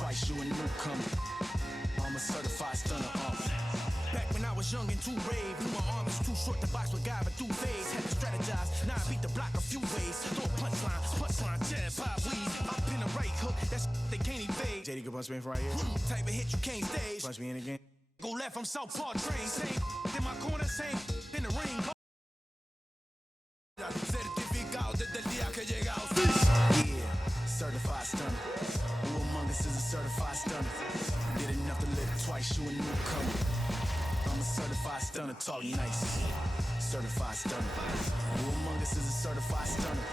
twice, you a newcomer. I'm a certified stunner. Back when I was young and too brave, knew my arm was too short to box with guy, but through phase. Had to strategize, now I beat the block a few ways. Throw a punchline, jab, pop, weave. I pin a right hook, that's they can't evade. JD can punch me in from right here. Type of hit you can't stage. Punch me in again. Go left, I'm Southpaw train. Same in my corner, same in the ring. Certificado desde el día que llegamos. Yeah, certified stunner. Who among us is a certified stunner? Did enough to live twice, you a newcomer. I'm a certified stunner, tall and nice. Certified stunner. Who among us is a certified stunner?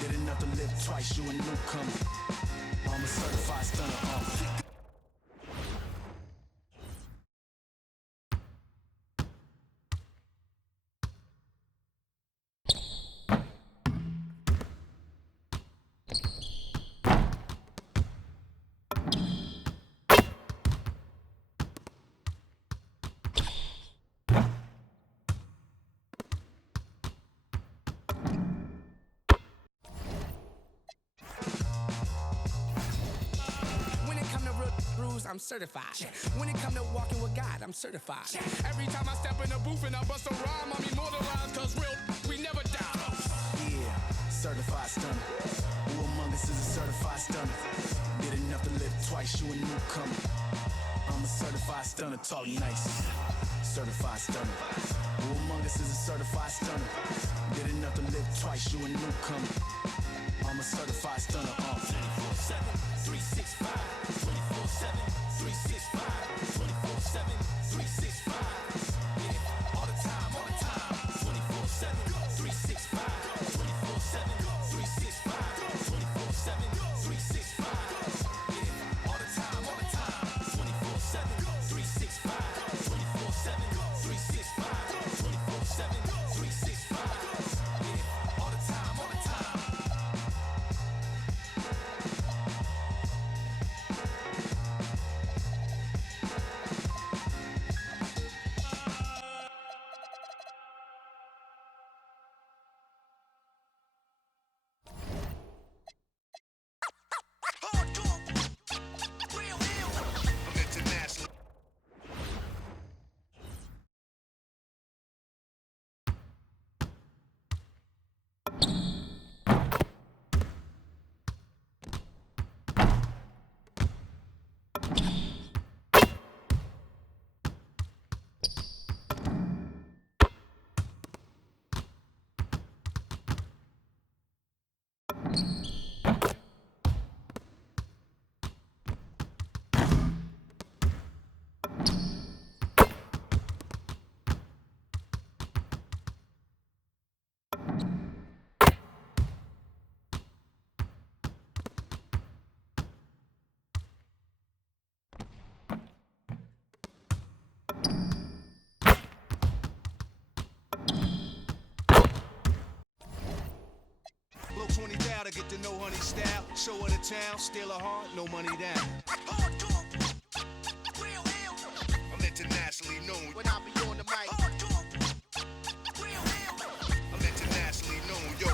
Did enough to live twice, you a newcomer. I'm a certified stunner. I'm certified. When it come to walking with God, I'm certified. Every time I step in the booth and I bust a rhyme, I'm immortalized, cause real, we never die. Yeah, certified stunner. Who among us is a certified stunner? Did enough to live twice, you a newcomer. I'm a certified stunner, tall and nice. Certified stunner. Who among us is a certified stunner? Did enough to live twice, you a newcomer. I'm a certified stunner. 24/7, 365. 24/7, 365. 24/7, 365. Yeah, all the time, 24/7, 365. 24/7, 365. 24/7, 365. Yeah, all the time, 24/7, 365. 24/7, 365. 24/7, 365. Yeah, all the time. Blow 20 down to get to know honey style. Show her the town, steal her heart, no money down. Hardcore, real ill. I'm internationally known when I be on the mic. Hardcore, real ill. I'm internationally known, yo.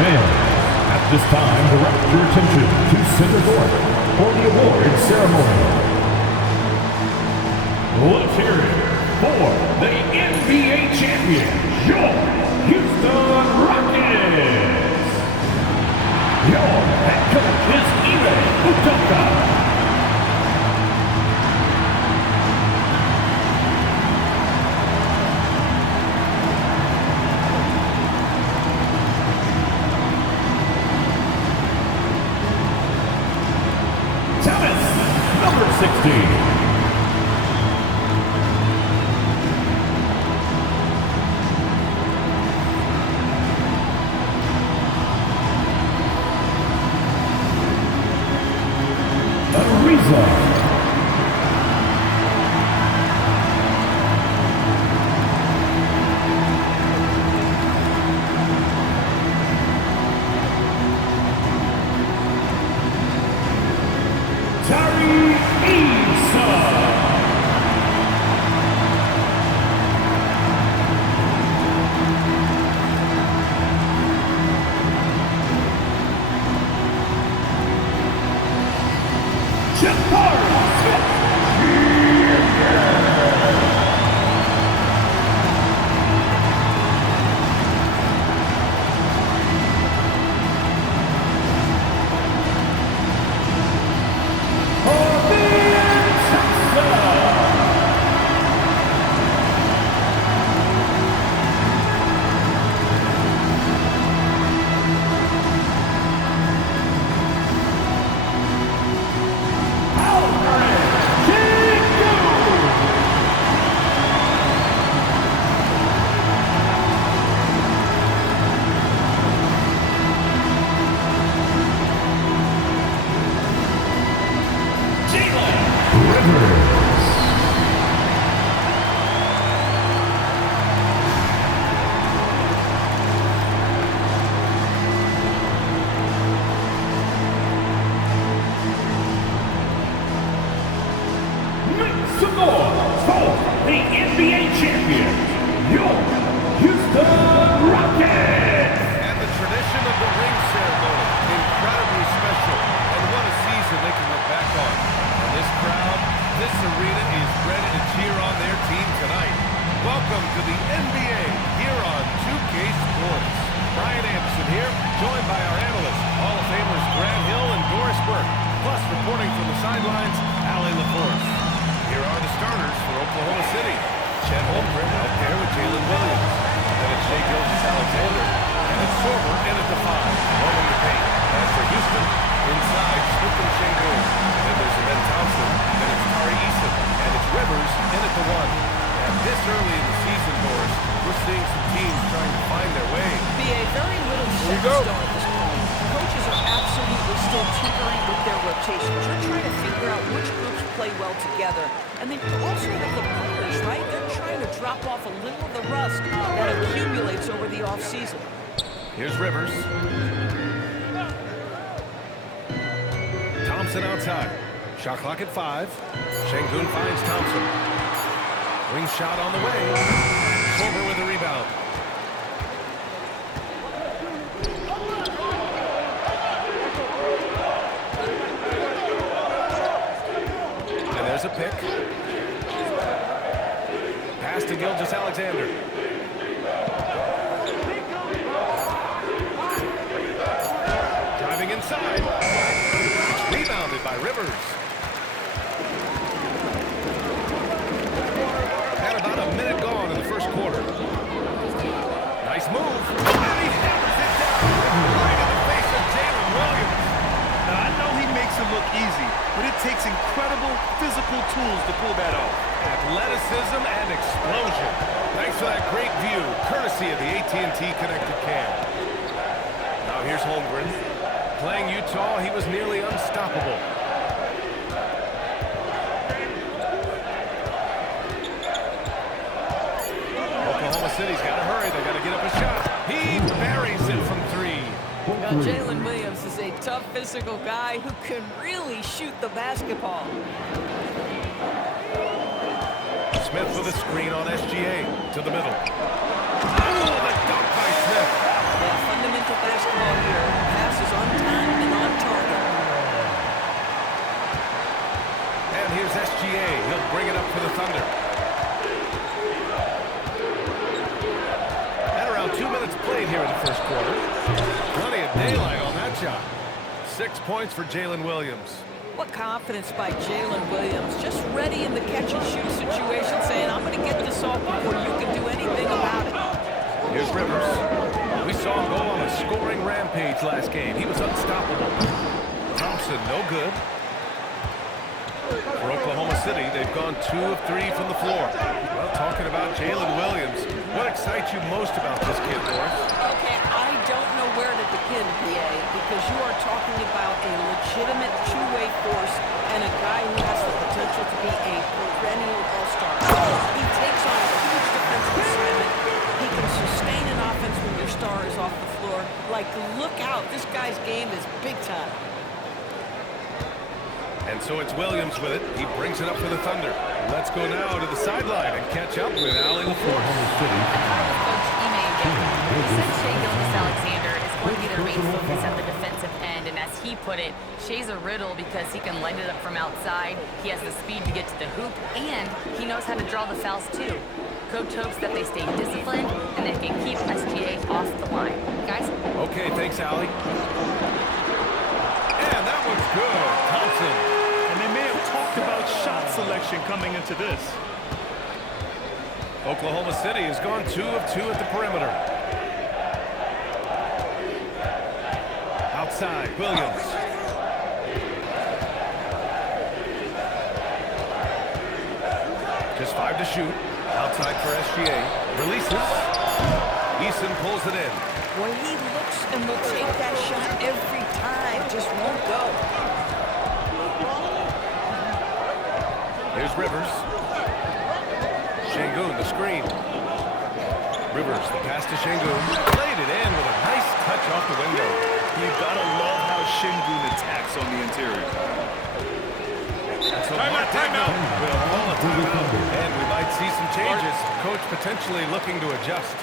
And at this time, direct your attention to Center Court for the award ceremony. Let's hear it for the NBA champion, your Houston Rockets. Your head coach is Ime Udoka. Number 16. Here's Rivers. Thompson outside. Shot clock at 5. Şengün finds Thompson. Wing shot on the way. Sorber with the rebound. And there's a pick. Pass to Gilgeous-Alexander. Driving inside. Rebounded by Rivers. And about a minute gone in the first quarter. Nice move. And he hammers it down right in the face of Jalen Williams. Now, I know he makes it look easy, but it takes incredible physical tools to pull that off. Athleticism and explosion. Thanks for that great view, courtesy of the AT&T Connected Cam. Now here's Holmgren. Playing Utah, he was nearly unstoppable. Oklahoma City's got to hurry. They got to get up a shot. He buries it from 3. Now, Jalen Williams is a tough physical guy who can really shoot the basketball. Smith with a screen on SGA to the middle. Oh, the dunk by Smith. Yeah, fundamental basketball here. Pass is on time and on target. And here's SGA. He'll bring it up for the Thunder. And around 2 minutes played here in the first quarter. Plenty of daylight on that shot. 6 points for Jalen Williams. What confidence by Jalen Williams. Just ready in the catch-and-shoot situation, saying, I'm going to get this off before you can do anything about it. Here's Rivers. We saw him go on a scoring rampage last game. He was unstoppable. Thompson, no good. For Oklahoma City, they've gone 2 of 3 from the floor. Well, talking about Jalen Williams, what excites you most about this kid, Boris? Okay, I don't know where to begin, PA, because you are talking about a legitimate two-way force and a guy who has the potential to be a perennial all-star. He takes on a huge defensive assignment. He can sustain an offense when your star is off the floor. Like, look out. This guy's game is big time. And so it's Williams with it. He brings it up for the Thunder. Let's go now to the sideline and catch up with Allie LaForce. Coach Ime said Shai Gilgeous-Alexander is going to be their main focus at the defensive end, and as he he put it, Shea's a riddle because he can light it up from outside, he has the speed to get to the hoop, and he knows how to draw the fouls too. Coach hopes that they stay disciplined and they can keep SGA off the line. Guys? Okay, thanks, Allie. And that one's good. Thompson. And they may have talked about shot selection coming into this. Oklahoma City has gone 2 of 2 at the perimeter. Outside, Williams. Just 5 to shoot. Outside for SGA. Releases. Eason pulls it in. Boy, he looks and will take that shot every time. Just won't go. Here's Rivers. Şengün, the screen. Rivers, the pass to Şengün. Played it in with a nice touch off the window. You gotta love how Şengün attacks on the interior. So timeout. We'll call a timeout, and we might see some changes. Coach potentially looking to adjust.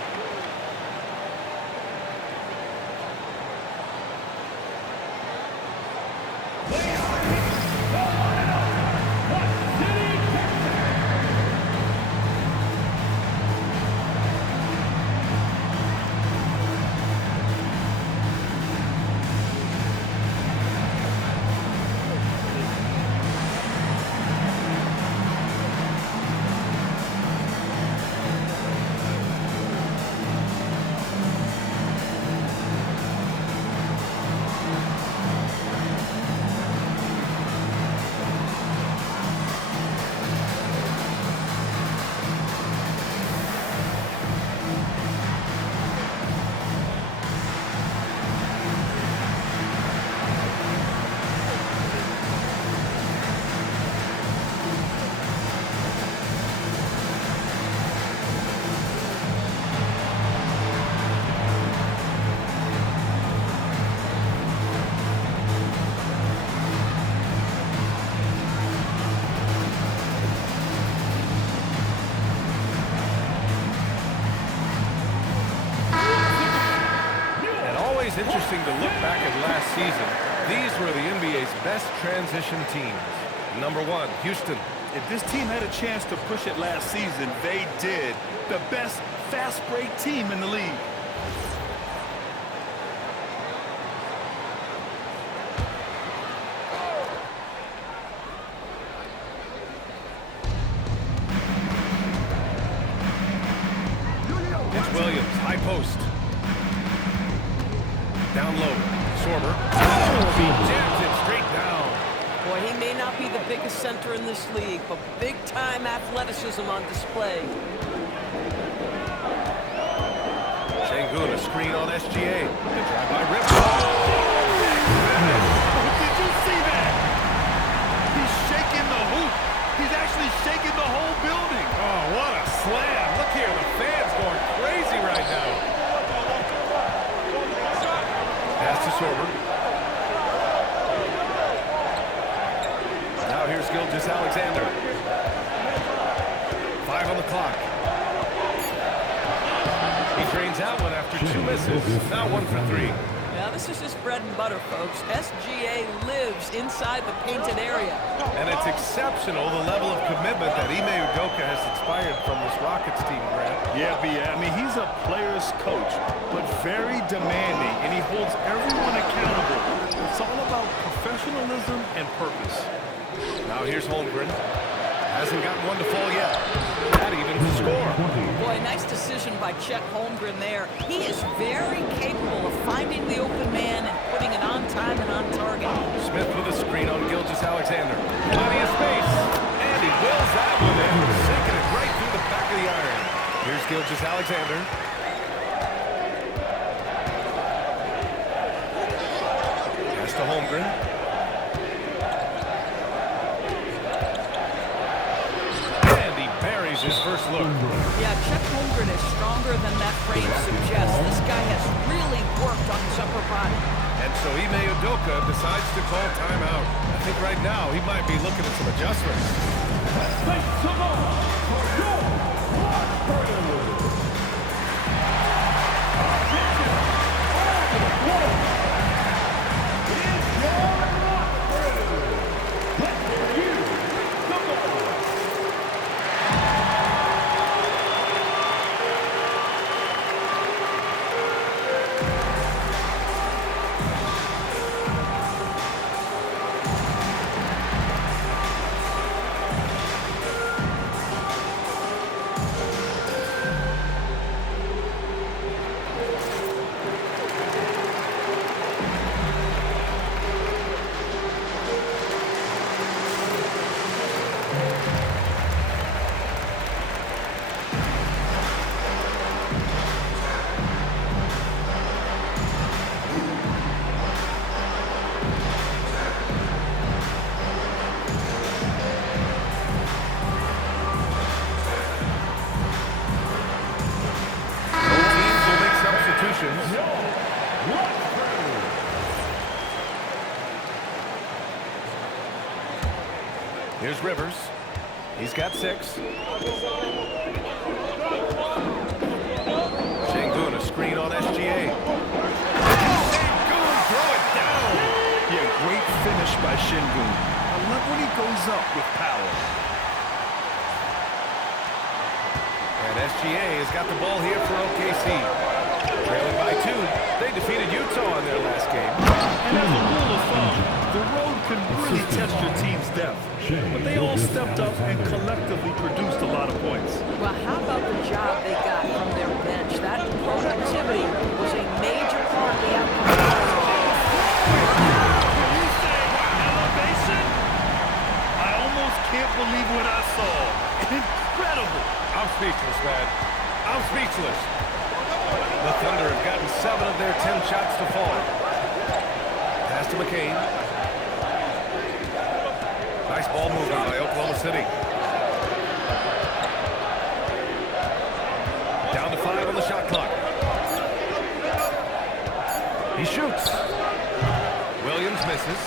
Interesting to look back at last season. These were the NBA's best transition teams. Number 1, Houston. If this team had a chance to push it last season, they did. The best fast break team in the league. It's Williams, high post. Down low, Sorber. Jams it straight down. Boy, he may not be the biggest center in this league, but big-time athleticism on display. Şengün, a screen on SGA. The drive by Rivers. Did you see that? He's shaking the hoop. He's actually shaking the whole building. Oh, what a slam. Look here, the fans going crazy right now. Pass to Sorber. Now here's Gilgeous-Alexander. 5 on the clock. He drains out one after 2 misses. Now 1 for 3. Yeah, this is his bread and butter, folks. SGA lives inside the painted area. And it's exceptional, the level of commitment that Ime Udoka has inspired from this Rockets team, Grant. Yeah, I mean, he's a player's coach, but very demanding, and he holds everyone accountable. It's all about professionalism and purpose. Now here's Holmgren. Hasn't gotten one to fall yet. That even to score. Boy, nice decision by Chet Holmgren there. He is very capable of finding the open man and putting it on time and on target. Smith with a screen on Gilgeous-Alexander. Plenty of space. And he wills that one in, sinking it right through the back of the iron. Here's Gilgeous-Alexander. Pass to Holmgren. His first look. Yeah, Chet Holmgren is stronger than that frame suggests. This guy has really worked on his upper body. And so Ime Udoka decides to call timeout. I think right now he might be looking at some adjustments. Here's Rivers. He's got 6. Şengün, a screen on SGA. Şengün, throw it down. Yeah, great finish by Şengün. I love when he goes up with power. And SGA has got the ball here for OKC. Trailing by 2. They defeated Utah in their last game. And as a rule of thumb, the road can really test your team's depth. But they all stepped up and collectively produced a lot of points. Well, how about the job they got from their bench? That productivity was a major part of the outcome. Elevation? I almost can't believe what I saw. Incredible. I'm speechless, man. I'm speechless. The Thunder have gotten 7 of their 10 shots to fall. Pass to McCain. Nice ball movement by Oklahoma City. Down to 5 on the shot clock. He shoots. Williams misses.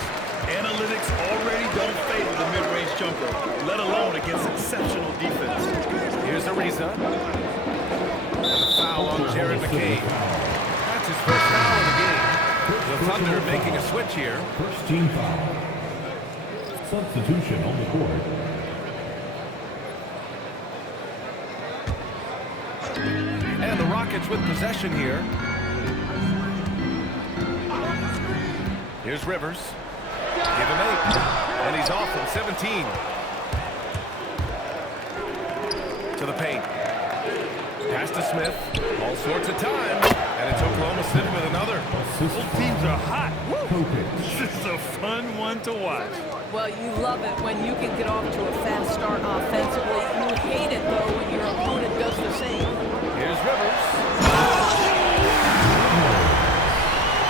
Analytics already don't favor the mid-range jumper, let alone against exceptional defense. Here's Ariza. And the foul on Jared McCain. That's his first foul of the game. The Thunder making a switch here. First team foul. Substitution on the court. And the Rockets with possession here. Here's Rivers. Give him 8. And he's off from 17. To the paint. Pass to Smith. All sorts of time. And it's Oklahoma City with another. Both teams are hot. This is a fun one to watch. Well, you love it when you can get off to a fast start offensively. You hate it, though, when your opponent does the same. Here's Rivers.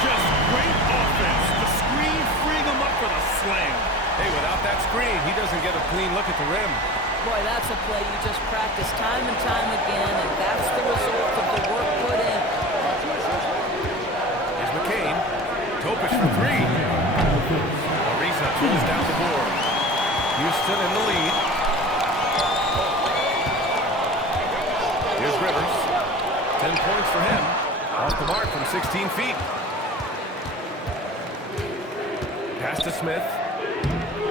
Just great offense. The screen freeing him up for the slam. Hey, without that screen, he doesn't get a clean look at the rim. Boy, that's a play you just practice time and time again, and that's the result of the work put in. Here's McCain. Topic for 3. Ariza pulls down the board. Houston in the lead. Here's Rivers. 10 points for him. Off the mark from 16 feet. Pass to Smith.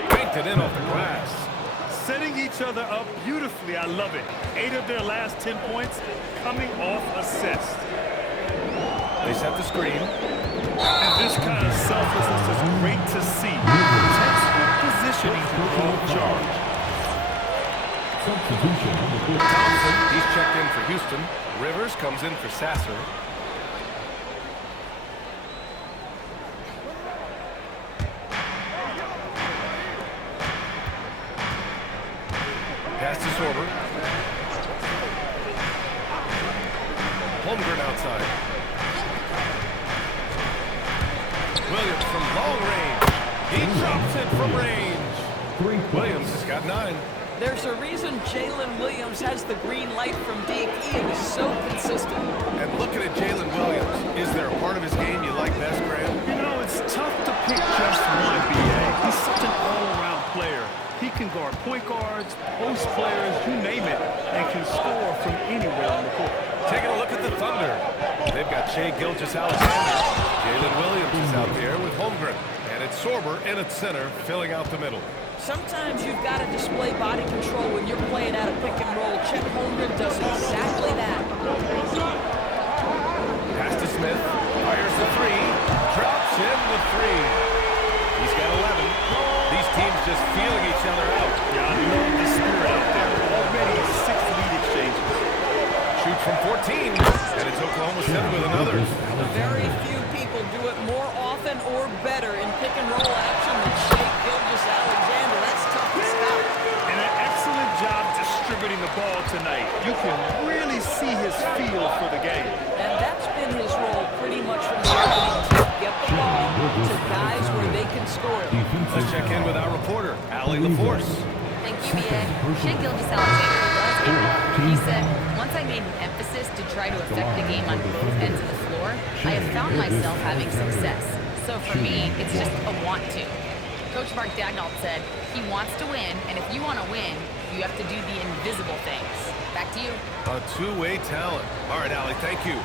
Banked it in off the glass. Setting each other up beautifully. I love it. 8 of their last 10 points coming off assist. They set the screen. And this kind of selflessness is great to see. Textbook positioning to draw charge. Substitution on the court. Thompson, he's checked in for Houston. Rivers comes in for Sasser. Pass to Sorber. Holmgren outside. Williams from long range. He drops it from range. Williams has got 9. There's a reason Jalen Williams has the green light from deep. He is so consistent. And looking at Jalen Williams, is there a part of his game you like best, Graham? You know, it's tough to pick just one, B.A. He's such an all-around player. He can guard point guards, post players, you name it, and can score from anywhere on the court. Taking a look at the Thunder. They've got Shai Gilgeous-Alexander. Jalen Williams is out there with Holmgren. And it's Sorber in at center, filling out the middle. Sometimes you've got to display body control when you're playing out a pick and roll. Chet Holmgren does exactly that. Pass to Smith. Fires the 3. Drops in the 3. He's got 11. These teams just feeling each other out. Yeah, I love the spirit out there. Already 6 lead exchanges. Shoots from 14. And it's Oklahoma City with another. Very few people do it more often or better in pick and roll action than Shai Gilgeous-Alexander. That's tough to stop. And an excellent job distributing the ball tonight. You can really see his feel for the game. And that's been his role pretty much from the opening tip. Get the ball to guys where they can score. Let's check in with our reporter, Allie LaForce. Thank you, B.A. Shai Gilgeous-Alexander was able. He said, once I made an emphasis to try to affect the game on both ends of the floor, I have found myself having success. So for me, it's just a want to. Coach Mark Dagnall said he wants to win, and if you want to win, you have to do the invisible things. Back to you. A two-way talent. All right, Allie, thank you.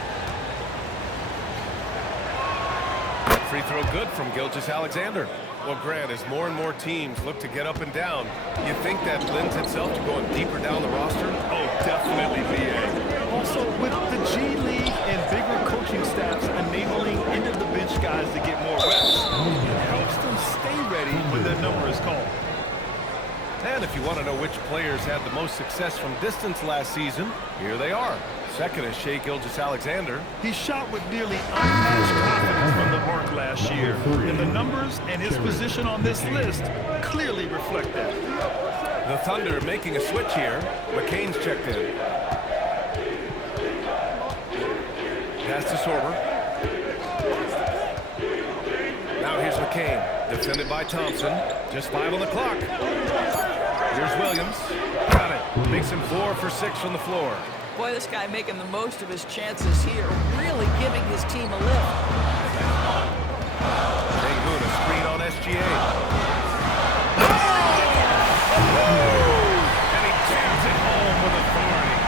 Free throw good from Gilgeous-Alexander. Well, Grant, as more and more teams look to get up and down, you think that lends itself to going deeper down the roster? Oh, definitely, BA. Also, with the G League and bigger coaching staffs enabling end-of-the-bench guys to get more reps, it helps them stay ready when their number is called. And if you want to know which players had the most success from distance last season, here they are. Second is Shai Gilgeous-Alexander. He shot with nearly unmatched confidence from the arc last year, and the numbers and his position on this list clearly reflect that. The Thunder making a switch here. McCain's checked in. Pass to Sorber. Now here's McCain, defended by Thompson. Just 5 on the clock. Here's Williams. Got it. Makes him 4 for 6 from the floor. Boy, this guy making the most of his chances here, really giving his team a lift. Sengun, a screen on SGA. And he jams it home with authority.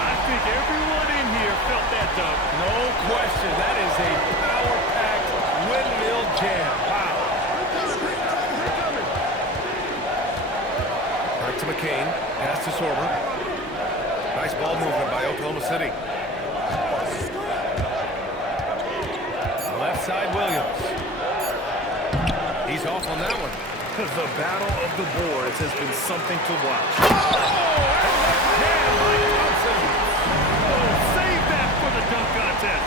I think everyone in here felt that dunk. No question, that is a power-packed windmill jam. Wow. Back to McCain. Pass to Sorber. Nice ball movement by Oklahoma City. Left side, Williams. He's off on that one. The battle of the boards has been something to watch. Save that for the dunk contest.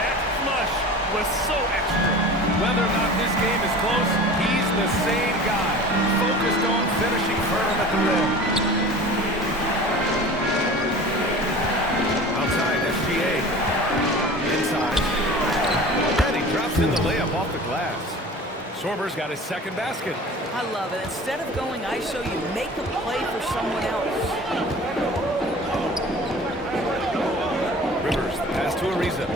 That flush was so extra. Whether or not this game is close, he's the same guy. Focused on finishing firm at the rim. Outside, SGA. Inside. And he drops in the layup off the glass. Sorber's got his second basket. I love it. Instead of going ISO, you make a play for someone else. Rivers, the pass to Ariza.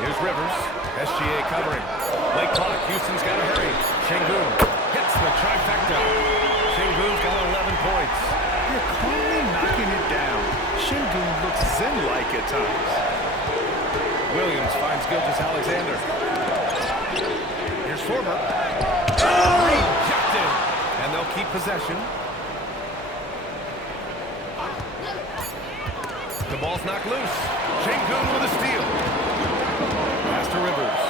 Here's Rivers. SGA covering. Late clock. Houston's got to hurry. Sengun hits the trifecta. Sengun's got 11 points. They're calmly knocking it down. Sengun looks zen-like at times. Williams finds Gilgeous-Alexander. Here's Sorber. Rejected. And they'll keep possession. The ball's knocked loose. Sengun with a steal. Pass to Rivers.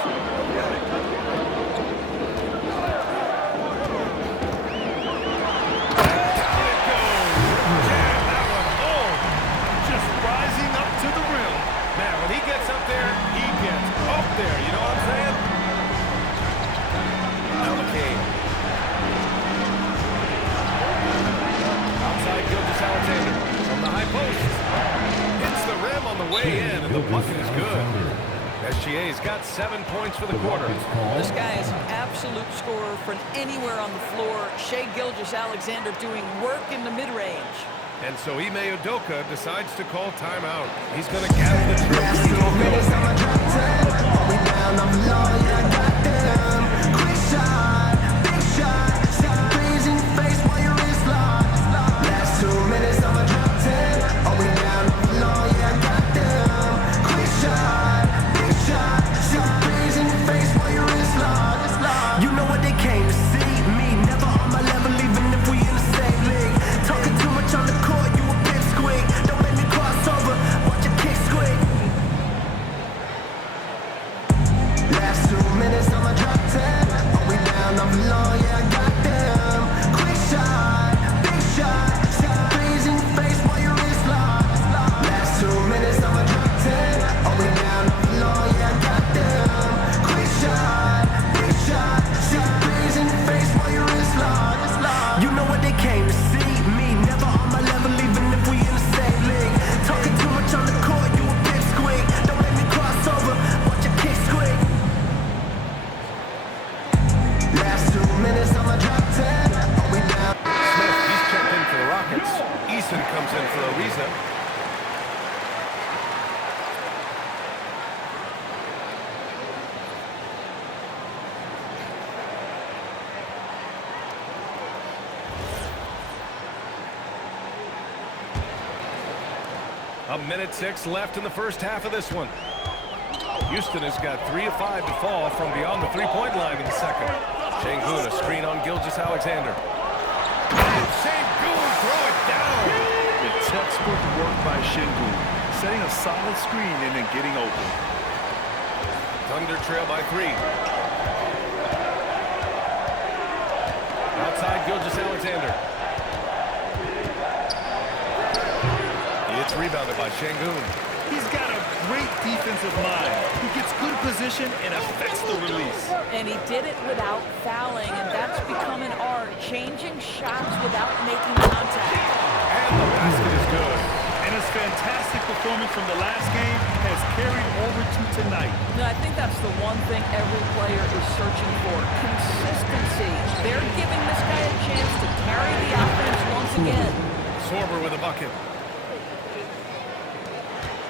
You know what I'm saying? Now McCain. Outside Gilgeous-Alexander from the high post. Hits the rim on the way in, and the bucket is good. SGA's got 7 points for the quarter. This guy is an absolute scorer from anywhere on the floor. Shai Gilgeous-Alexander doing work in the mid-range. And so Ime Udoka decides to call timeout. He's going to gather the troops. You know what they came to see? Me, never on my level, even if we in the same league. Talking too much on the court, you a pipsqueak. Don't make me cross over, watch your kick squeak. Last 2 minutes. 1:06 left in the first half of this one. Houston has got 3 of 5 to fall from beyond the three-point line in the second. Şengün, a screen on Gilgeous-Alexander. And Şengün throw it down. The textbook work by Şengün, setting a solid screen and then getting open. Thunder trail by 3. Outside Gilgeous-Alexander. It's rebounded by Şengün. He's got a great defensive mind. He gets good position and affects the release. And he did it without fouling, and that's become an art, changing shots without making contact. And the basket is good. And his fantastic performance from the last game has carried over to tonight. No, I think that's the one thing every player is searching for, consistency. They're giving this guy a chance to carry the offense once again. Sorber with a bucket.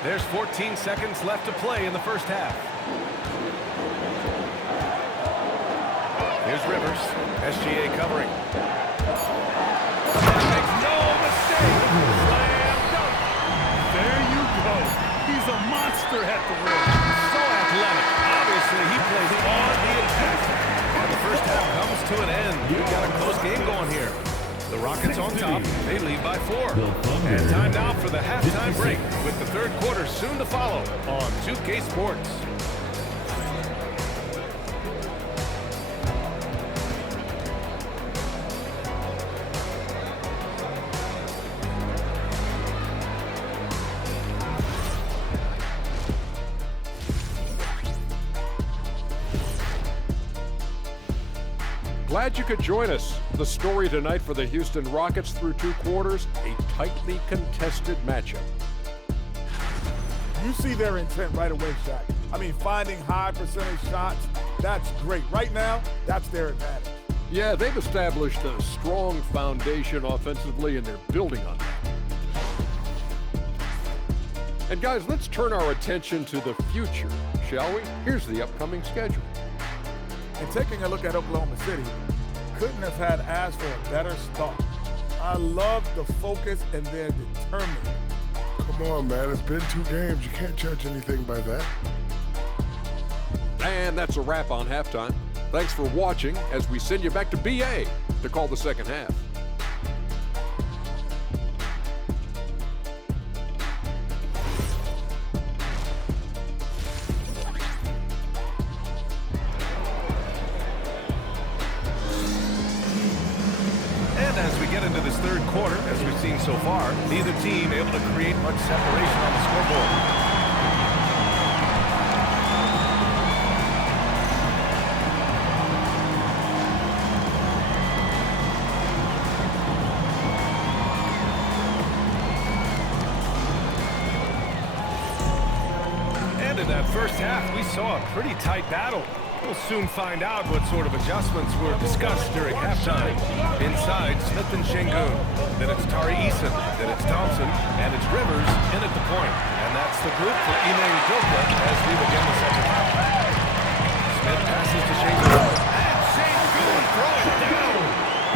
There's 14 seconds left to play in the first half. Here's Rivers. SGA covering. That makes no mistake. Slam dunk. There you go. He's a monster at the rim. So athletic. Obviously, he plays on the attack. And the first half comes to an end. We've got a close game going here. The Rockets on top. They lead by 4. And time now for the halftime break with the third quarter soon to follow on 2K Sports. Glad you could join us. The story tonight for the Houston Rockets through 2 quarters, a tightly contested matchup. You see their intent right away, Shaq. I mean, finding high percentage shots, that's great. Right now, that's their advantage. Yeah, they've established a strong foundation offensively, and they're building on that. And guys, let's turn our attention to the future, shall we? Here's the upcoming schedule. And taking a look at Oklahoma City, couldn't have had asked for a better start. I love the focus and they're determined. Come on, man. It's been 2 games. You can't judge anything by that. And that's a wrap on halftime. Thanks for watching as we send you back to BA to call the second half. Into this third quarter, as we've seen so far, neither team able to create much separation on the scoreboard. And in that first half, we saw a pretty tight battle. We'll soon find out what sort of adjustments were discussed during halftime. Inside, Smith and Şengün. Then it's Tari Eason. Then it's Thompson. And it's Rivers in at the point. And that's the group for Ime Udoka as we begin the second half. Smith passes to Şengün. And Şengün throw it down.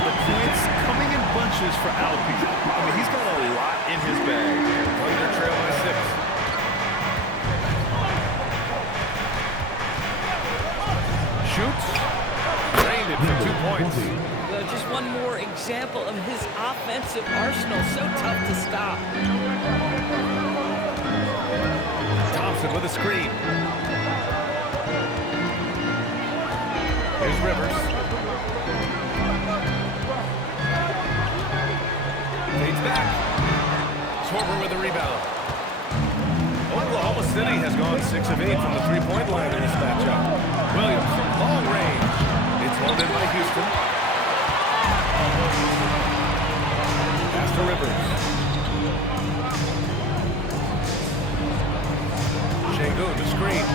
The points coming in bunches for Alpi. I mean, he's got a lot in his bag. Thunder trail by 6. Shoots, drained it for 2 points. Just one more example of his offensive arsenal. So tough to stop. Thompson with a screen. Here's Rivers. Fades back. Sorber with a rebound. Oklahoma City has gone 6 of 8 from the three-point line in this matchup. Williams from long range. It's held in by Houston. Pass to Rivers. Şengün to screen.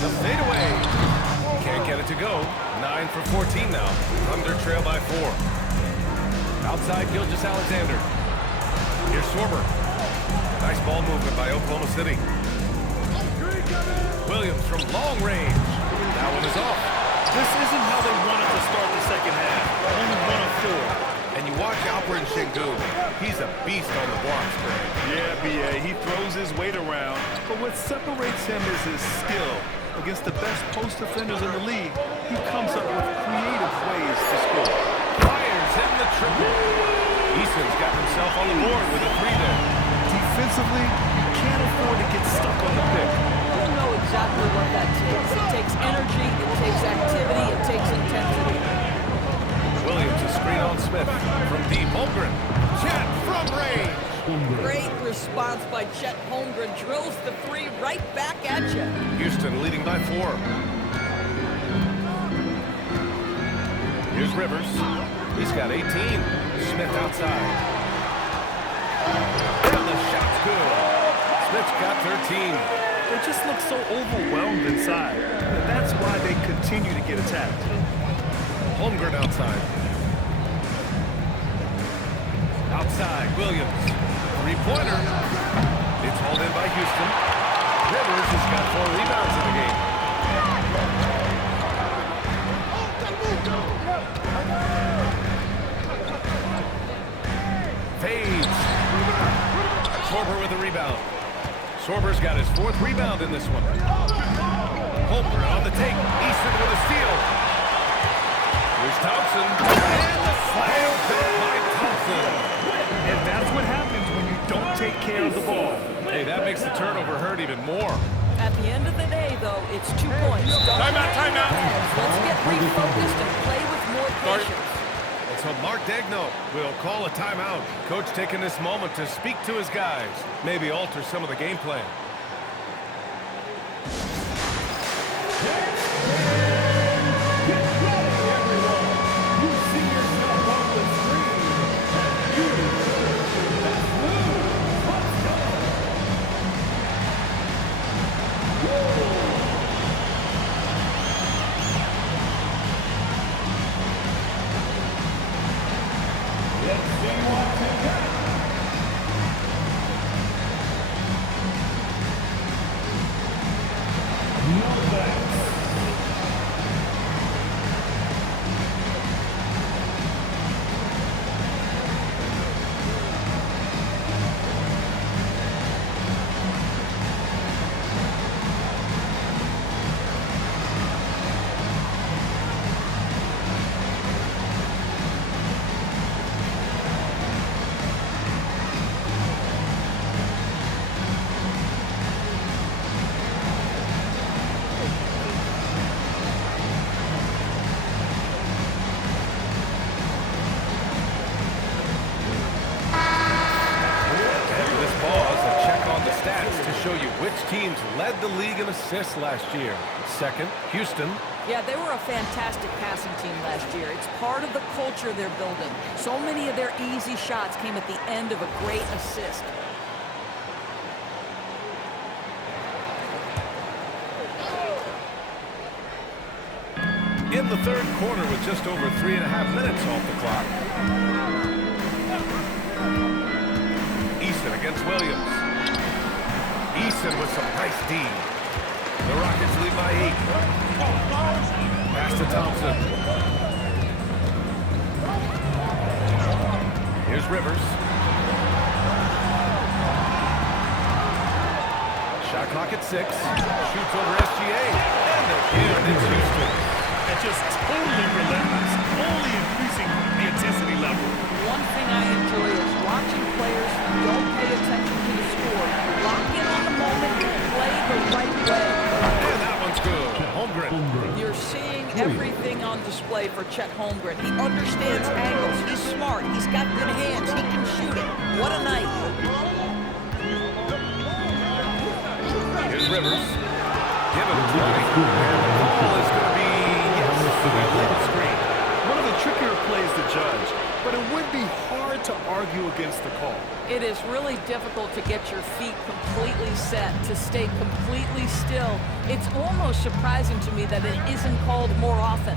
The fadeaway. Can't get it to go. 9 for 14 now. Thunder trail by 4. Outside Gilgeous-Alexander. Here's Sorber. Nice ball movement by Oklahoma City. Williams from long range. That one is off. This isn't how they wanted to start the second half. Only 1 of 4. And you watch Alperen Sengun. He's a beast on the blocks, Greg. Yeah, B.A., he throws his weight around, but what separates him is his skill. Against the best post defenders in the league, he comes up with creative ways to score. Fires in the triple. Easton's got himself on the board with a 3 there. Defensively, you can't afford to get stuck on the pick. You know exactly what that takes. It takes energy, it takes activity, it takes intensity. Williams, a screen on Smith. From deep, Holmgren. Chet from range. Great response by Chet Holmgren. Drills the 3 right back at you. Houston leading by 4. Here's Rivers. He's got 18. Smith outside. And the shot's good. Smith's got 13. They just look so overwhelmed inside. And that's why they continue to get attacked. Holmgren outside. Outside, Williams. 3-pointer. It's hauled in by Houston. Rivers has got 4 rebounds in the game. Fades. Sorber with a rebound. Sorber's got his 4th rebound in this one. Holmgren on the take. Easton with a steal. Here's Thompson. And the slam by Thompson. And that's what happens when you don't take care of the ball. Hey, that makes the turnover hurt even more. At the end of the day, though, it's 2 points. Timeout, timeout. Let's get refocused and play with more patience. And so Mark Daigneault will call a timeout. Coach taking this moment to speak to his guys. Maybe alter some of the game plan. Show you which teams led the league in assists last year. Second, Houston. Yeah, they were a fantastic passing team last year. It's part of the culture they're building. So many of their easy shots came at the end of a great assist. In the 3rd quarter with just over 3.5 minutes off the clock. Easton against Williams. Easton with some nice D. The Rockets lead by 8. Pass to Thompson. Here's Rivers. Shot clock at 6. Shoots over SGA. And again, it's Houston. That's just totally relentless, only increasing the intensity level. One thing I enjoy is watching players who don't pay attention to the score, lock in on the moment, and play the right way. And that one's good. Holmgren. You're seeing everything on display for Chet Holmgren. He understands angles. He's smart. He's got good hands. He can shoot it. What a night. Here's Rivers. Give him 20. And the ball is going to be, yes, screen. One of the trickier plays to judge, but it would be hard to argue against the call. It is really difficult to get your feet completely set, to stay completely still. It's almost surprising to me that it isn't called more often.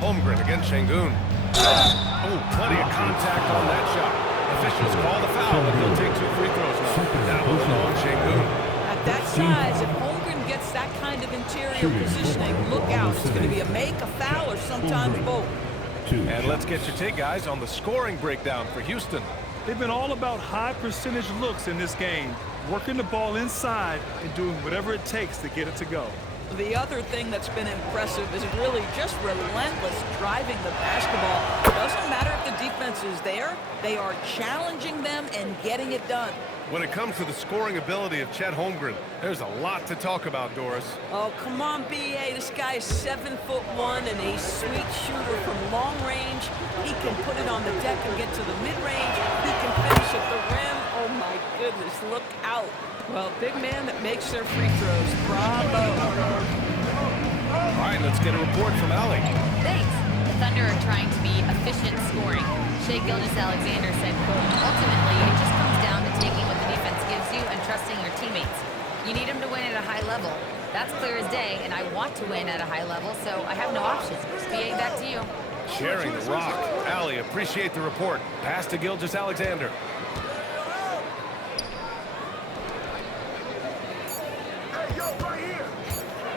Holmgren against Sengun. Oh, plenty of contact on that shot. Officials call the foul, but they'll take 2 free throws now. That was on Sengun. At that size, if Holmgren gets It's that kind of interior positioning. Look out. It's going to be a make, a foul, or sometimes both. And let's get your take, guys, on the scoring breakdown for Houston. They've been all about high percentage looks in this game, working the ball inside and doing whatever it takes to get it to go. The other thing that's been impressive is really just relentless driving the basketball. Doesn't matter if the defense is there, they are challenging them and getting it done. When it comes to the scoring ability of Chet Holmgren, there's a lot to talk about, Doris. Oh, come on, B.A. This guy is 7'1" and a sweet shooter from long range. He can put it on the deck and get to the mid-range. He can finish at the rim. Oh, my goodness, look out. Well, big man that makes their free throws. Bravo. All right, let's get a report from Allie. Thanks. The Thunder are trying to be efficient scoring. Shai Gilgeous-Alexander said, quote, ultimately, it just comes down to taking what the defense gives you and trusting your teammates. You need them to win at a high level. That's clear as day, and I want to win at a high level, so I have no options. BA, back to you. Sharing the rock. Allie, appreciate the report. Pass to Gilgeous-Alexander.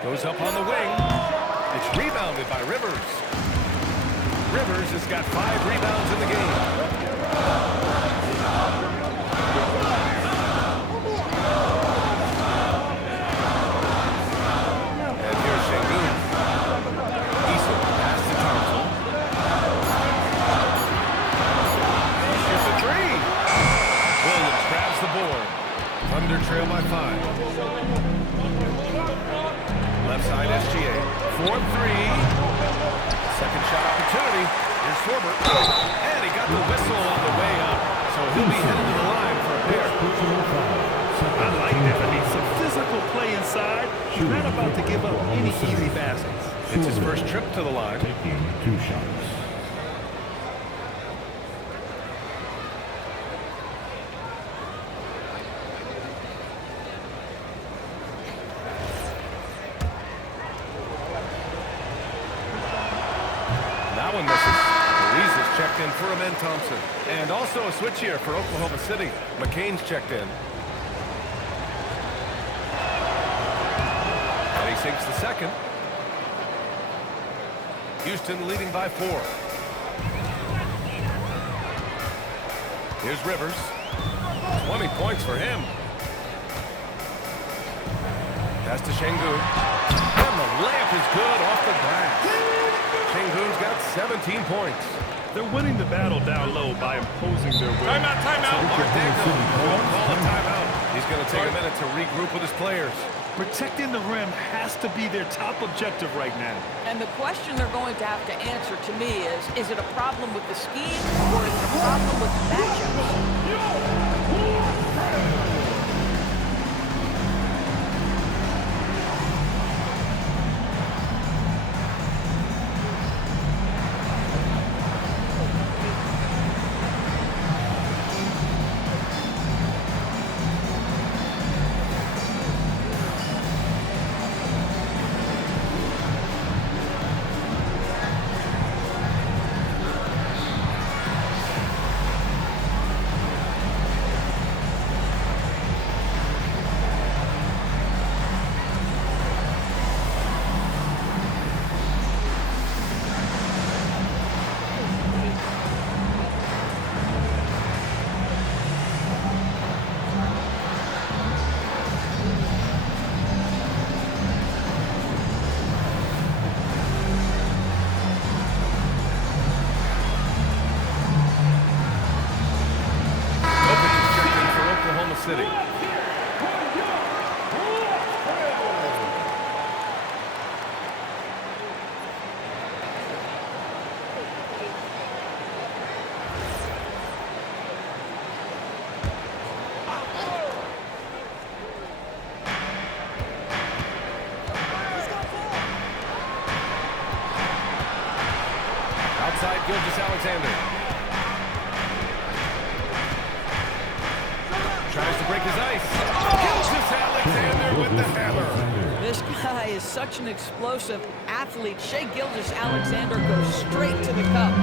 Goes up on the wing. It's rebounded by Rivers. Rivers has got 5 rebounds in the game. And here's Sengun. Eason pass to Thompson. Shoots a 3. Williams grabs the board. Thunder trail by 5. Left side SGA. 4-3. Second shot opportunity. Here's Schwarber. And he got the whistle on the way up. So he'll be headed to the line for a pair. I like that. I mean, some physical play inside. He's not about to give up any easy baskets. It's his first trip to the line. Taking 2 shots. That one misses. Ruiz is checked in for Amen Thompson. And also a switch here for Oklahoma City. McCain's checked in. And he sinks the second. Houston leading by 4. Here's Rivers. 20 points for him. Pass to Sengun. And the layup is good off the glass. Sengun's got 17 points. They're winning the battle down low by imposing their will. Timeout. Mark Daigneault won't call a timeout. He's going to take a minute to regroup with his players. Protecting the rim has to be their top objective right now. And the question they're going to have to answer to me is it a problem with the scheme or is it a problem with the matchups? City. Outside Gilgeous-Alexander. Tries to break his ice. Gilgeous-Alexander with the hammer. This guy is such an explosive athlete. Shai Gilgeous-Alexander goes straight to the cup.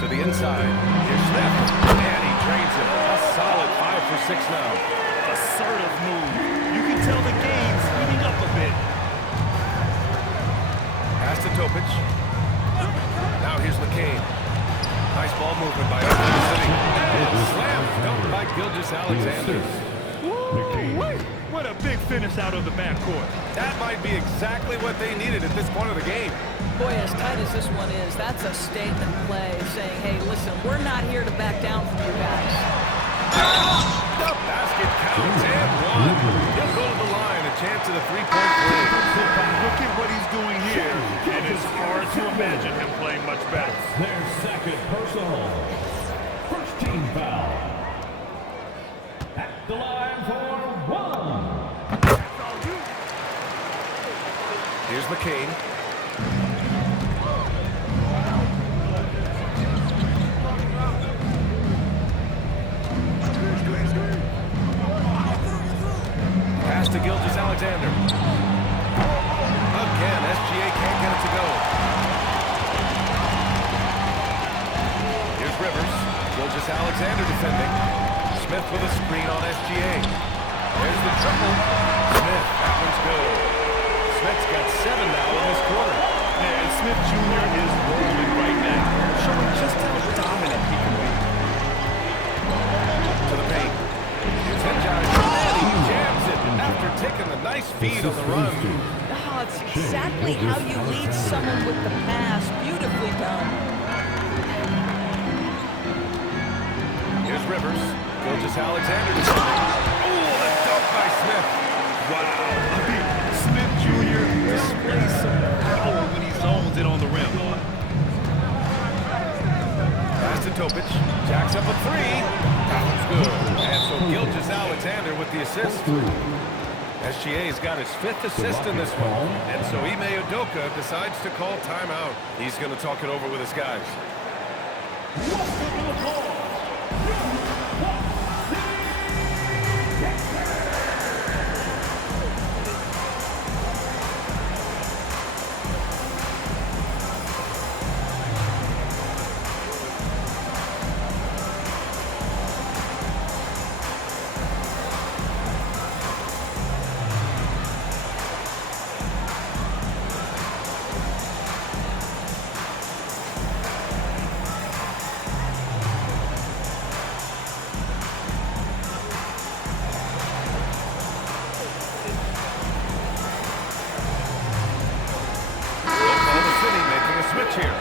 To the inside. Here's Smith. And he drains it. A solid 5 for 6 now. assertive move. You can tell the game's heating up a bit. Pass to Topic. Now here's McCain. Nice ball movement by Oklahoma City. And slam dunked by Gilgeous-Alexander. What a big finish out of the backcourt. That might be exactly what they needed at this point of the game. Boy, as tight as this one is, that's a statement play saying, hey, listen, we're not here to back down from you guys. The basket counts and one. He'll go to the line, a chance at a three-point play. Look at what he's doing here, and it's hard to imagine him playing much better. Their second personal. First team foul. At the line for one. Here's McCain. Pass to Gilgeous-Alexander. Again, SGA can't get it to go. Here's Rivers. Gilgeous-Alexander defending. Smith with a screen on SGA. There's the triple. Smith, that one's good. Smith's got 7 now in this quarter. Man, Smith Jr. is rolling right now, showing just how dominant he can be. To the paint. Here's Henjai. And he jams it after taking the nice feed on the run. Oh, it's exactly how you lead someone with the pass. Beautifully done. Here's Rivers. Gilgeous-Alexander defending. Ooh, the dunk by Smith. Wow. Smith Jr. displays some power when he zones in on the rim. Pass to Topic. Jacks up a three. That one's good. And so Gilgeous-Alexander with the assist. SGA's got his 5th assist in this one. And so Ime Udoka decides to call timeout. He's going to talk it over with his guys. Switch here.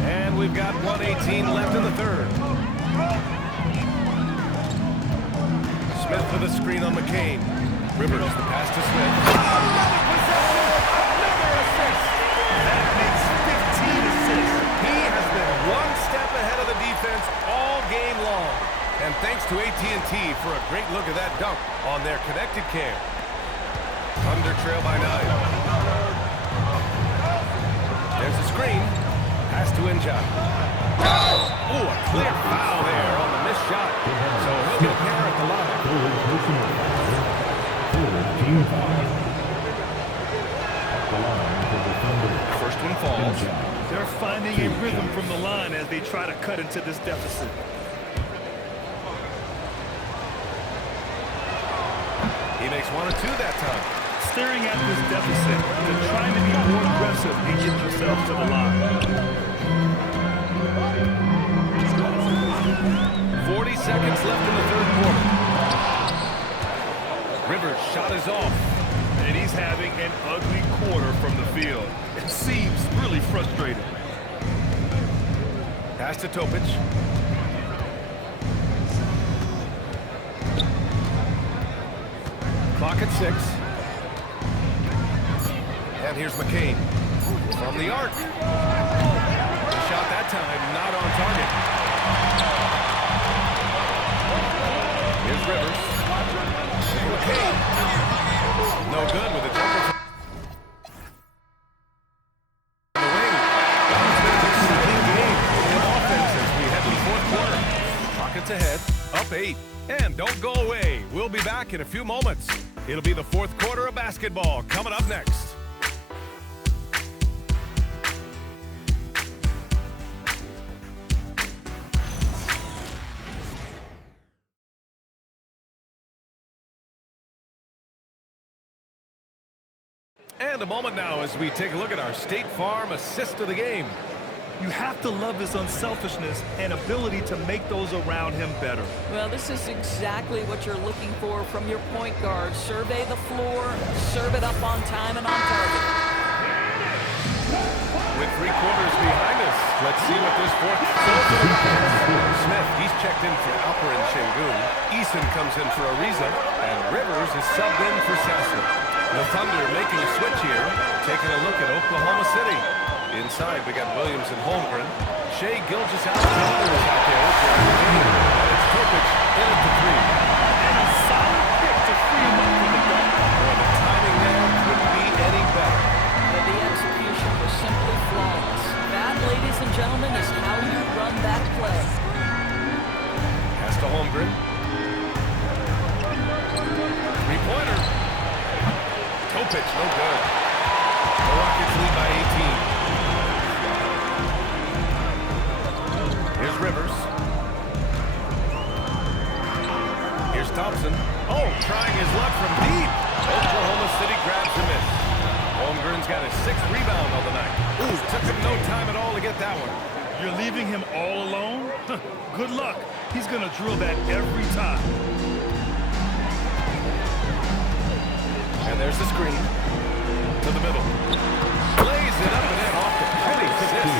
And we've got 1:18 left in the third. Smith with a screen on McCain. Rivers, the pass to Smith. Another possession, another assist. That makes 15 assists. He has been one step ahead of the defense all game long. And thanks to AT&T for a great look at that dunk on their connected cam. Thunder trail by 9. There's a screen. Pass to Njai. Oh, a clear foul there on the missed shot. So he'll get a pair at the line. First one falls. They're finding a rhythm from the line as they try to cut into this deficit. He makes 1 and 2 that time. Staring at this deficit, they're trying to be more aggressive and get themselves to the line. 40 seconds left in the third quarter. Rivers' shot is off. And he's having an ugly quarter from the field. It seems really frustrating. Pass to Topic. Clock at 6. And here's McCain. From the arc. The shot that time not on target. Here's Rivers. McCain. No good with a jumper. The wing. Exciting game in offense as we head to the fourth quarter. Rockets ahead. Up 8. And don't go away. We'll be back in a few moments. It'll be the fourth quarter of basketball coming up next. And a moment now as we take a look at our State Farm assist of the game. You have to love his unselfishness and ability to make those around him better. Well, this is exactly what you're looking for from your point guard. Survey the floor, serve it up on time and on target. With 3 quarters behind us, let's see what this fourth quarter is. Smith, he's checked in for Alperin Şengün. Eason comes in for Ariza, and Rivers is subbed in for Sasser. The Thunder making a switch here, taking a look at Oklahoma City. Inside, we got Williams and Holmgren. Shai Gilgeous-Alexander is out there for the game. And it's Topic in at the 3. And a solid pick to free him up for the dunk. Boy, the timing there couldn't be any better. But the execution was simply flawless. That, ladies and gentlemen, is how you run that play. Pass to Holmgren. 3-pointer. Topic, no good. The Rockets lead by 18. Here's Rivers. Here's Thompson. Oh, trying his luck from deep. Oklahoma City grabs a miss. Holmgren's got his 6th rebound on the night. Ooh, took him no time at all to get that one. You're leaving him all alone? Good luck. He's going to drill that every time. And there's the screen. To the middle. Lays it up and in off the pretty assist.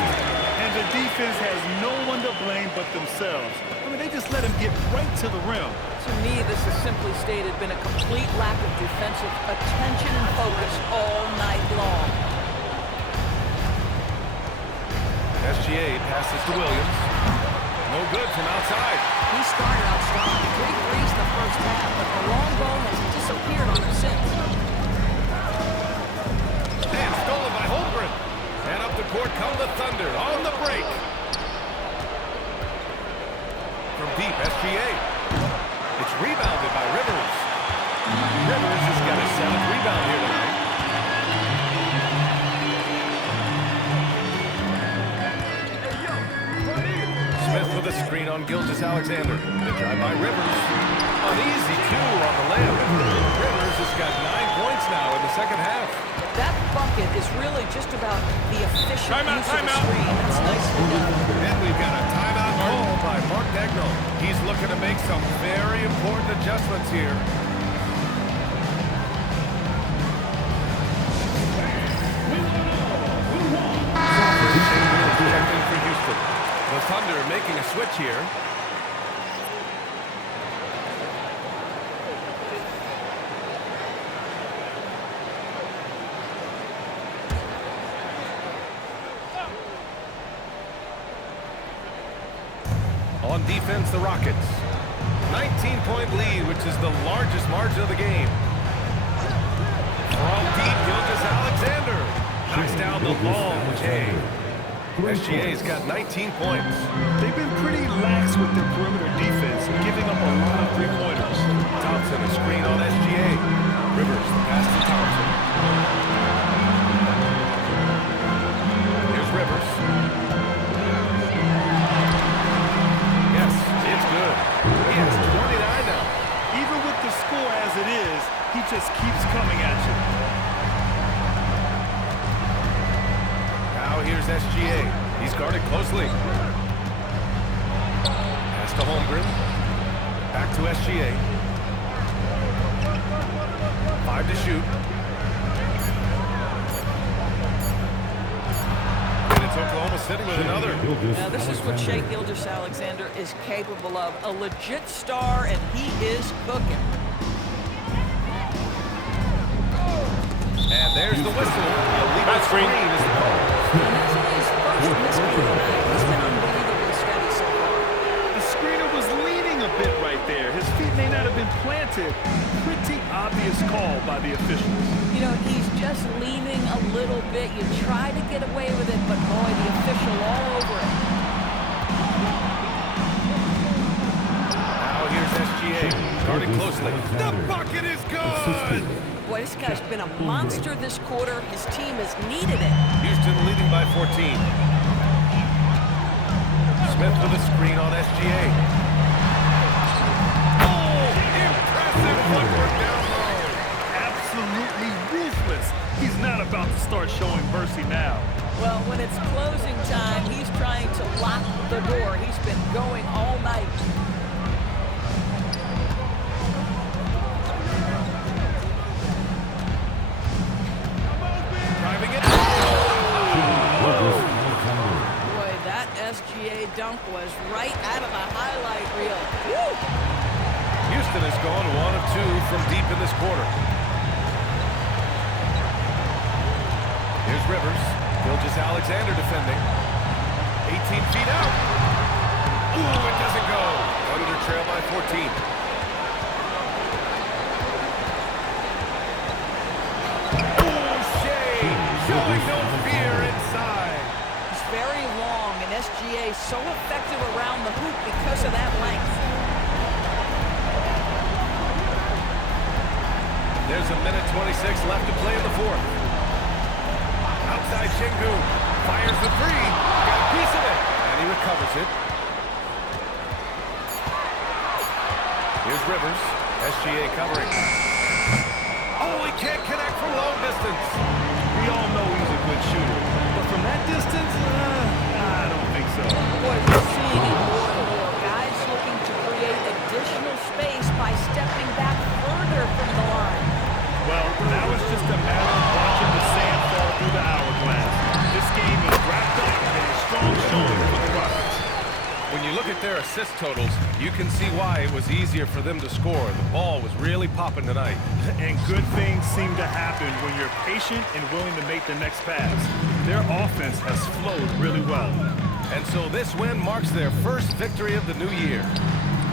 And the defense has no one to blame but themselves. I mean, they just let him get right to the rim. To me, this has simply stated been a complete lack of defensive attention and focus all night long. SGA passes to Williams. No good from outside. He started out strong. 3 threes in the first half, but the long ball has disappeared on him since. And stolen by Holmgren. And up the court come the Thunder on the break. From deep, SGA. It's rebounded by Rivers. Rivers has got a 7th rebound here tonight. Smith with a screen on Gilgeous-Alexander. The drive by Rivers. An easy 2 on the layup. Rivers has got 9 points now in the second half. That bucket is really just about the efficient use of the screen. That's nicely done. And we've got a timeout call by Mark Dagnall. He's looking to make some very important adjustments here. For Houston. The Thunder making a switch here. On defense, the Rockets. 19-point lead, which is the largest margin of the game. From deep, Gilgeous-Alexander knocks down the long J. SGA's got 19 points. They've been pretty lax with their perimeter defense, giving up a lot of 3-pointers. Thompson, a screen on SGA. Rivers, the pass to Thompson. Here's Rivers. Yes, it's good. He has 29 now. Even with the score as it is, he just keeps coming at you. Now here's SGA. He's guarded closely. Pass to Holmgren. Back to SGA. 5 to shoot. And it's Oklahoma City with another. Now, this is what Shai Gilgeous-Alexander is capable of. A legit star, and he is cooking. And there's the whistle. Illegal screen is the call. And that's only his first miscue tonight. He's been unbelievably steady so far. The screener was leaning a bit right there. His feet may not have been planted. Pretty obvious call by the officials. You know, he's just leaning a little bit. You try to get away with it, but boy, the official all over it. Now here's SGA. Guarding closely. The bucket is good! Boy, this guy's been a monster this quarter. His team has needed it. Houston leading by 14. Smith with a screen on SGA. Oh, impressive footwork down low. Absolutely ruthless. He's not about to start showing mercy now. Well, when it's closing time, he's trying to lock the door. He's been going all night. Driving it. Boy, that SGA dunk was right out of the highlight reel. Woo! Houston has gone 1 of 2 from deep in this quarter. Here's Rivers. Gilgeous-Alexander defending. 18 feet out. Ooh, it doesn't go. Thunder trail by 14. Ooh, Shea showing no fear inside. He's very long, and SGA so effective around the hoop because of that length. There's a minute 26 left to play in the fourth. Outside Şengün. Fires the three. Got a piece of it. And he recovers it. Here's Rivers. SGA covering. Oh, he can't connect from long distance. We all know he's a good shooter. But from that distance, I don't think so. Boy, we're seeing it more and more. Guys looking to create additional space by stepping back further from the line. Well, now it's just a matter of watching the sand fall through the hourglass. This game is wrapped up in a strong showing for the Rockets. When you look at their assist totals, you can see why it was easier for them to score. The ball was really popping tonight. And good things seem to happen when you're patient and willing to make the next pass. Their offense has flowed really well. And so this win marks their first victory of the new year.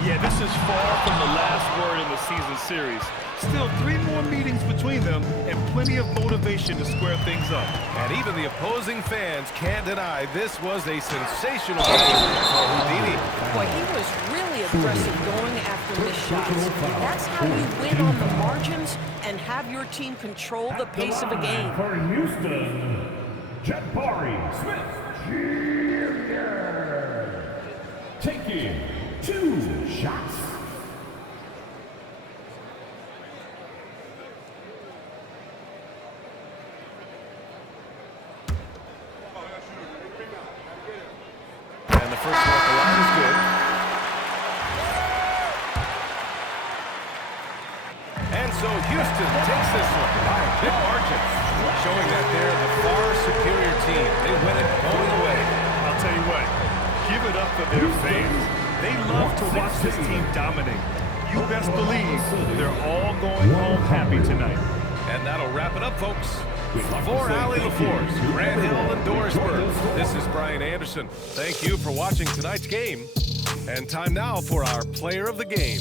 Yeah, this is far from the last word in the season series. Still 3 more meetings between them and plenty of motivation to square things up. And even the opposing fans can't deny this was a sensational game for Houdini. Boy, he was really aggressive going after missed shots. That's how you win on the margins and have your team control the pace of a game. For Houston, Jabari Smith Jr. taking 2 shots. And the first one at the line is good. And so Houston takes this one by a big margin, showing that they're the far superior team. They win it going away. I'll tell you what, give it up for their fans. They love to watch this team dominate. You best believe they're all going home happy tonight. And that'll wrap it up, folks. For Allie LaForce, Grant Hill, and Doris Burke, this is Brian Anderson. Thank you for watching tonight's game. And time now for our player of the game.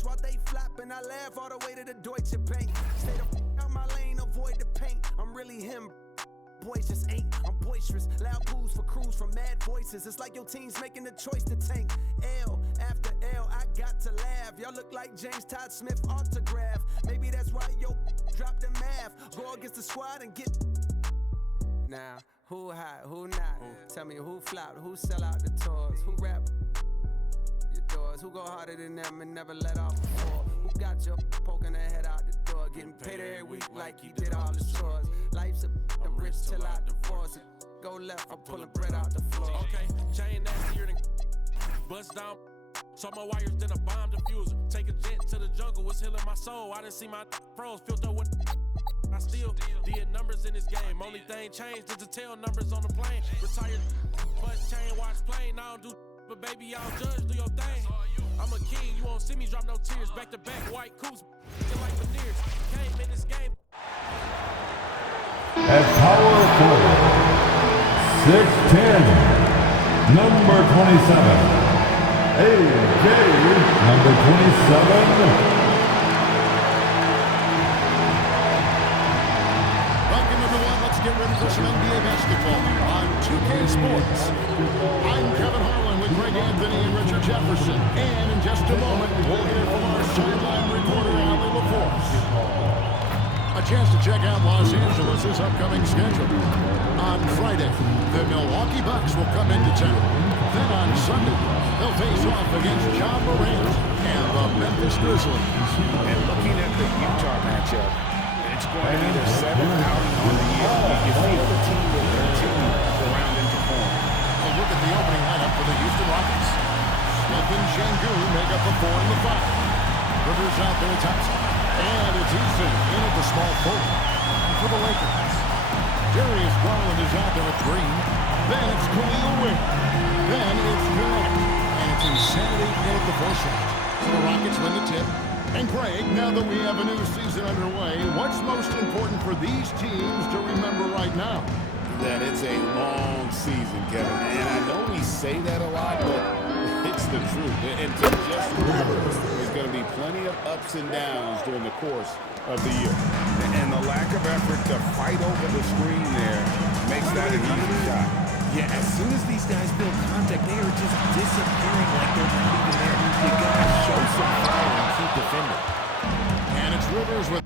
That's why they flop and I laugh all the way to the Deutsche Bank. Stay the out my lane, avoid the paint. I'm really him. Boys just ain't. I'm boisterous. Loud boos for crews from mad voices. It's like your team's making the choice to tank. L after L, I got to laugh. Y'all look like James Todd Smith autograph. Maybe that's why yo dropped the math. Go against the squad and get. Now, who hot, who not? Tell me who flopped, who sell out the tours, who rap your doors, who go harder than them and never let off before. Who got your poking their head out the door, getting paid every week like you did all the chores. Life's I'm rich till I divorce it. Go left, I'm pulling bread out the floor. Okay, chain nastier than bust down. Saw my wires, then a bomb diffuser. Take a jet to the jungle, was healing my soul. I didn't see my froze, filled up with. I still did numbers in this game. Only thing changed is the tail numbers on the plane. Retired, bust chain, watch plane. I don't do, but baby, I'll judge, do your thing. I'm a king, you won't see me drop no tears. Back to back, white coops, like veneers. Came in this game. At power forward, 6'10", number 27. AJ, number 27. Welcome everyone, let's get ready for some NBA basketball on 2K Sports. I'm Kevin Harlan with Greg Anthony and Richard Jefferson. And in just a moment, we'll hear from our sideline reporter, Ali LaForce. A chance to check out Los Angeles' upcoming schedule. On Friday, the Milwaukee Bucks will come into town. Then on Sunday, they'll face off against John Morant and the Memphis Grizzlies. And looking at the Utah matchup, it's going to be their 7th outing on the year. You feel the team will continue to round into form. A look at the opening lineup for the Houston Rockets. Smith and Şengün make up the 4 and the 5. Rivers out there at Thompson. And it's Easton in at the small forward for the Lakers. Darius Garland is out there at Green. Then it's Khalil Wing. Then it's Garland. And it's Insanity in at the 4 slot. So the Rockets win the tip. And Greg, now that we have a new season underway, what's most important for these teams to remember right now? That it's a long season, Kevin. And I know we say that a lot, but it's the truth. And to just remember, there's going to be plenty of ups and downs during the course of the year. And the lack of effort to fight over the screen there makes that an easy shot. Yeah, as soon as these guys build contact, they are just disappearing like they're not even there. You gotta show some fire and keep defending. And it's Rivers with